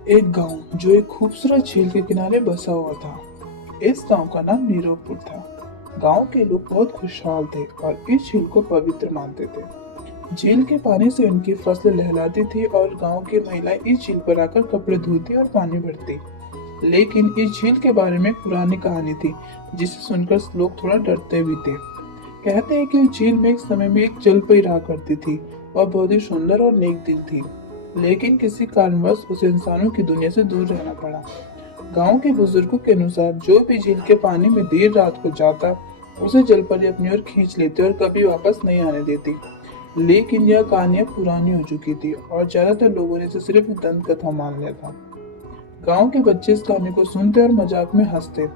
एक गांव जो एक खूबसूरत झील के किनारे बसा हुआ था। इस गांव का नाम नीरवपुर था। गांव के लोग बहुत खुशहाल थे और इस झील को पवित्र मानते थे। झील के पानी से उनकी फसलें लहलाती थी और गांव की महिलाएं इस झील पर आकर कपड़े धोती और पानी भरती। लेकिन इस झील के बारे में एक पुरानी कहानी थी, जिसे सुनकर लोग थोड़ा डरते भी थे। कहते हैं कि उस झील में एक समय में एक जलपरी रहा करती थी और बहुत ही सुंदर और नेक दिल थी। लेकिन किसी कारणवश उसे इंसानों की दुनिया से दूर रहना पड़ा। गांव के बुजुर्गों के अनुसार जो भी झील के पानी में देर रात को जाता, उसे जलपरी अपनी ओर खींच लेती और कभी वापस नहीं आने देती। लेकिन यह कहानी अब पुरानी हो चुकी थी और ज्यादातर लोगों ने इसे सिर्फ एक दंत कथा मान लिया था। गांव के बच्चे इस कहानी को सुनते और मजाक में हंसते।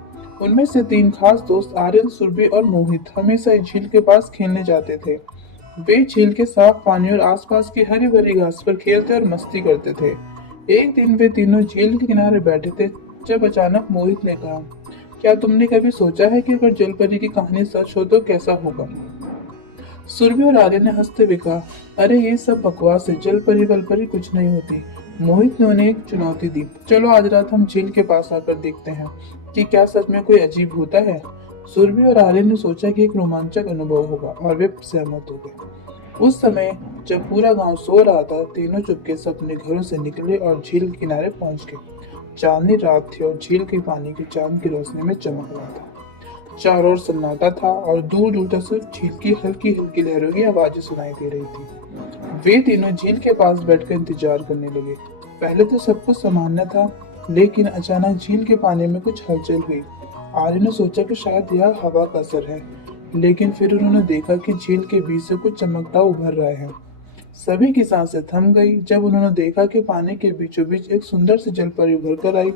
उनमें से तीन खास दोस्त आर्यन, सुरभि और मोहित हमेशा इस झील के पास खेलने जाते थे। वे झील के साफ पानी और आसपास की हरी भरी घास पर खेलते और मस्ती करते थे। एक दिन वे तीनों झील के किनारे बैठे थे, जब अचानक मोहित ने कहा, क्या तुमने कभी सोचा है कि अगर जलपरी की कहानी सच हो तो कैसा होगा? सुरभि और आर्य ने हंसते हुए कहा, अरे ये सब बकवास है, जलपरी वलपरी कुछ नहीं होती। मोहित ने उन्हें एक चुनौती दी, चलो आज रात हम झील के पास आकर देखते हैं कि क्या सच में कोई अजीब होता है। सुरभि और आर्य ने सोचा कि एक रोमांचक अनुभव होगा और वे सहमत हो गए। उस समय जब पूरा गांव सो रहा था, तीनों चुपके से अपने घरों से निकले और झील के किनारे पहुंच गए। चांदनी रात थी और झील के पानी की चांद की रोशनी में चमक रहा था। चारों ओर सन्नाटा था और दूर दूर तक सिर्फ झील की हल्की हल्की लहरों की आवाजें सुनाई दे रही थी। वे तीनों झील के पास बैठकर इंतजार करने लगे। पहले तो सब कुछ सामान्य था, लेकिन अचानक झील के पानी में कुछ हलचल हुई। आर्य ने सोचा कि शायद यह हवा का असर है, लेकिन फिर उन्होंने देखा कि झील के बीच से कुछ चमकता उभर रहा है। सभी की सांसें थम गई जब उन्होंने देखा कि पानी के बीचों बीच एक सुंदर सी जलपरी उभर कर आई।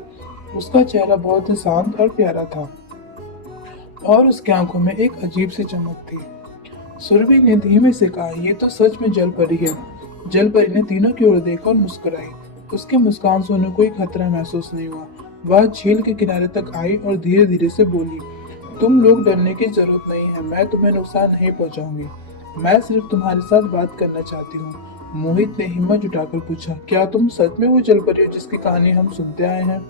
उसका चेहरा बहुत ही शांत और प्यारा था और उसकी आंखों में एक अजीब सी चमक थी। सुरभि ने धीमे से कहा, ये तो सच में जलपरी है। जलपरी ने तीनों की ओर देखा और मुस्कुराई। उसके मुस्कान से उन्हें कोई खतरा महसूस नहीं हुआ। वह झील के किनारे तक आई और धीरे धीरे से बोली, तुम लोग डरने की जरूरत नहीं है, मैं तुम्हें नुकसान नहीं पहुंचाऊंगी। मैं सिर्फ तुम्हारे साथ बात करना चाहती हूँ। मोहित ने हिम्मत जुटाकर पूछा, क्या तुम सच में वो जलपरी हो जिसकी कहानी हम सुनते आए हैं?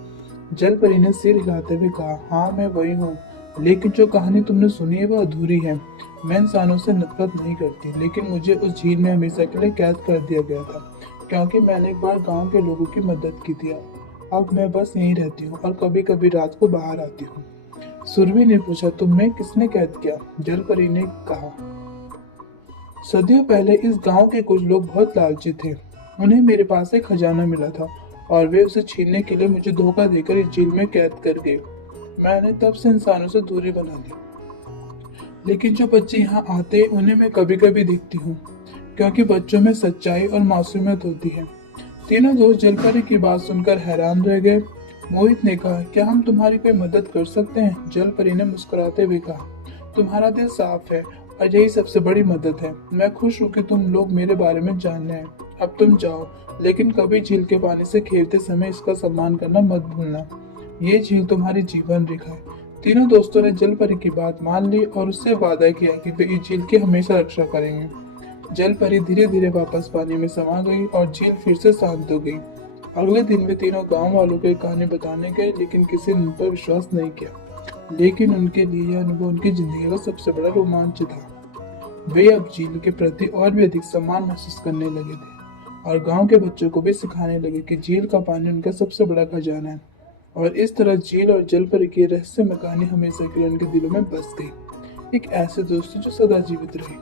जलपरी ने सिर हिलाते हुए कहा, हाँ मैं वही हूँ, लेकिन जो कहानी तुमने सुनी है वह अधूरी है। मैं इंसानों से नफरत नहीं करती, लेकिन मुझे उस झील में हमेशा के लिए कैद कर दिया गया था, क्योंकि मैंने एक बार गांव के लोगों की मदद की थी। अब मैं बस यहीं रहती हूँ और कभी कभी रात को बाहर आती हूँ। सुरभि ने पूछा, तुम्हें किसने कैद किया? जलपरी ने कहा, सदियों पहले इस गांव के कुछ लोग बहुत लालची थे। उन्हें मेरे पास एक खजाना मिला था और वे उसे छीनने के लिए मुझे धोखा देकर इस झील में कैद कर गए। मैंने तब से इंसानों से दूरी बना ली, लेकिन जो बच्चे यहाँ आते हैं उन्हें मैं कभी कभी देखती हूँ, क्योंकि बच्चों में सच्चाई और मासूमियत होती है। तीनों दोस्त जलपरी की बात सुनकर हैरान रह गए। मोहित ने कहा, क्या हम तुम्हारी कोई मदद कर सकते हैं? जलपरी ने मुस्कुराते हुए कहा, तुम्हारा दिल साफ है और यही सबसे बड़ी मदद है। मैं खुश हूँ कि तुम लोग मेरे बारे में जानने हैं। अब तुम जाओ, लेकिन कभी झील के पानी से खेलते समय इसका सम्मान करना मत भूलना। ये झील तुम्हारी जीवन रेखा है। तीनों दोस्तों ने जलपरी की बात मान ली और उससे वादा किया कि वे इस झील की हमेशा रक्षा करेंगे। जलपरी धीरे धीरे वापस पानी में समा गई और झील फिर से शांत हो गई। अगले दिन वे तीनों गांव वालों को एक कहानी बताने गए, लेकिन किसी ने उन पर विश्वास नहीं किया। लेकिन उनके लिए यह अनुभव उनकी जिंदगी का सबसे बड़ा रोमांच था। वे अब झील के प्रति और भी अधिक सम्मान महसूस करने लगे थे और गांव के बच्चों को भी सिखाने लगे कि झील का पानी उनका सबसे बड़ा खजाना है। और इस तरह झील और जलपरी की रहस्यमय कहानी हमेशा के लिए उनके दिलों में बस गई। एक ऐसे दोस्ती जो सदा जीवित रही।